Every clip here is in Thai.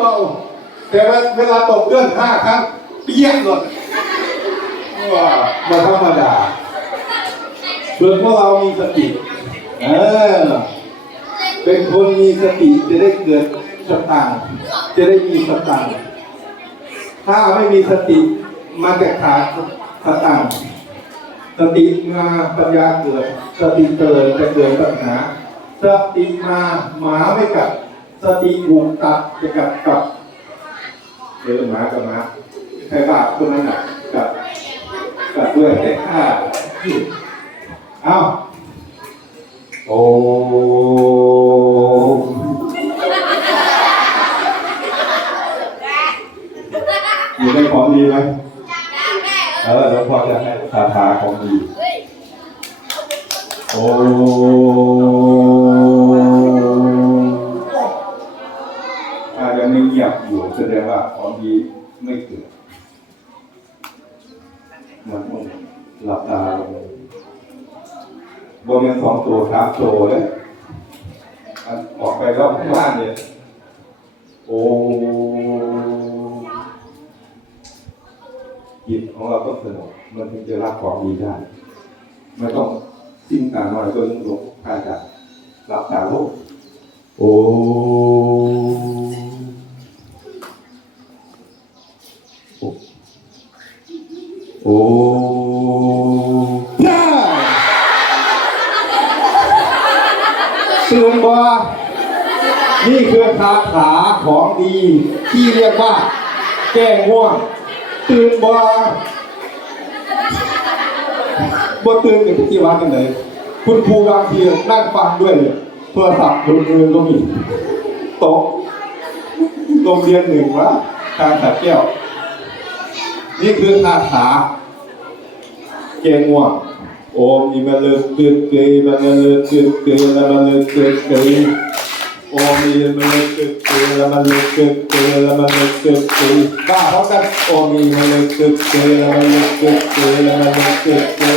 เบาแต่ว่าเวลาตกเลื่อนห้าครั้งเปี้ยงหมดว้ามาธรรมดาเพื่อพวกเรามีสติเออเป็นคนมีสติจะได้เกิดสตังค์จะได้มีสตังค์ถ้าไม่มีสติมันจะขาดสตังค์สติมาปัญญาเกิด สติเกิดจะเกิดปัญหาสติมาหมาไม่กัด สติถูกตัดจะกัดกับเดี๋ยวมากับมาใครบ้าตัวนั้นน่ะกับกับด้วยแต่ข้าเอาโอ้อยู่ในของดีไหมเออเดี๋ยวพอจะให้คาถาของดีโอ้ แสดงว่าของดีไม่เกิดมันต้องหลับตาลงบนยังสองตัวสามตัวเลยอออกไปรอบข้างล่างเนี่ยโอ้จิตของเราต้องสงบมันถึงจะรับของดีได้ ไม่ต้องสิ้นตาหน่อยก็ยังหลงพาจากรับตาโลกโอ้โอ้โอ้ได้ตื่นบ่ นี่คือคาถาของดีที่เรียกว่า แก้ง่วง ตื่นบ่บ่ตื่นกับพิธีวัดกันเลยคุณครูบางทีนั่งฟังด้วยเลยโทรศัพท์บนมือก็มีโต๊ะโรงเรียนหนึ่งวะการขัดแก้ว นี่คือคาถาเกงง่วงโอมนี่มันเลิกเกิดเกยมันเกยมันเลิกเกิดเกยโอมนี่มันเลิกเกิดเกยมันเลิกยนี่มันเลิกเกิดเกย แล้วมันเลิกเกิดเกยแล้วมันเลิกเกิดเกย Om imalekete yamalekete yamalekete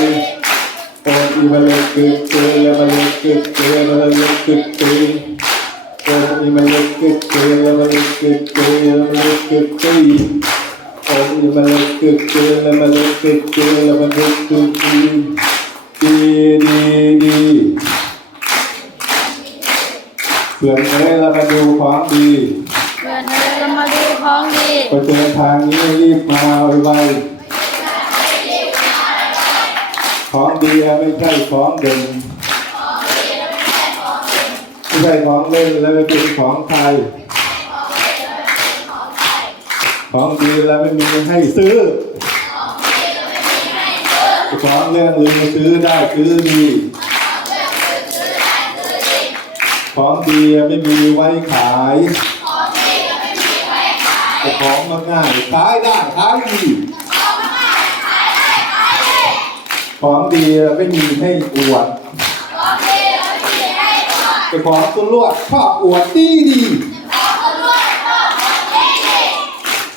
Om imalekete yamalekete yamalekete Om imalekete yamalekete yamalekete Di di di เพื่อนเอ้ยเรามาดูของดีเพื่อนเอ้ยเรามาดูของดีไปเจอทางนี้รีบมาไวๆของดีไม่ใช่ของเด่นไม่ใช่ของเล่นแล้วไม่เป็นของใครของดีแล้วไม่มีให้ซื้อของเรื่องลืมซื้อได้ซื้อดี ของดีไม่มีไว้ขายแต่ของมันง่ายขายได้ขายดีของดีไม่มีให้อวดแต่ของตัวลวดชอบอวดดีดี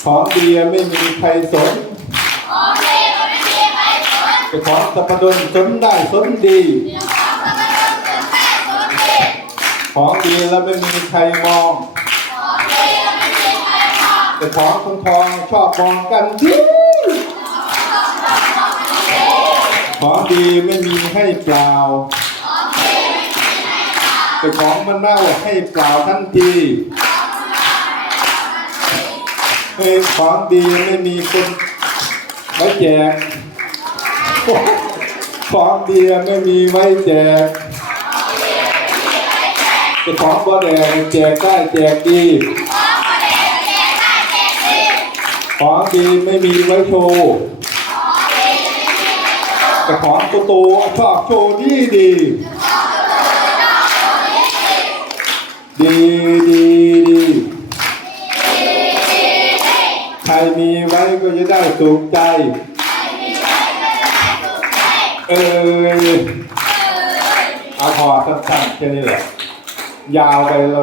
ของดีไม่มีใครสนแต่ของสัพดลสนได้สนดี ของดีแล้วไม่มีใครมองแต่ของทองทองชอบมองกันดีของดีไม่มีให้เปล่าแต่ของมันเน่าให้เปล่าทันทีเฮ้ยของดีไม่มีคนไว้แจกของดีไม่มีไว้แจก ของบ่แดงแจกได้แจกดีของดีไม่มีไว้โชว์แต่ของโตโตชอบโชว์ดีดี ดีดีดี ใครมีไว้ก็จะได้สุขใจ เออเอาพอสั้นๆแค่นี้แหละ ยาวไปเรา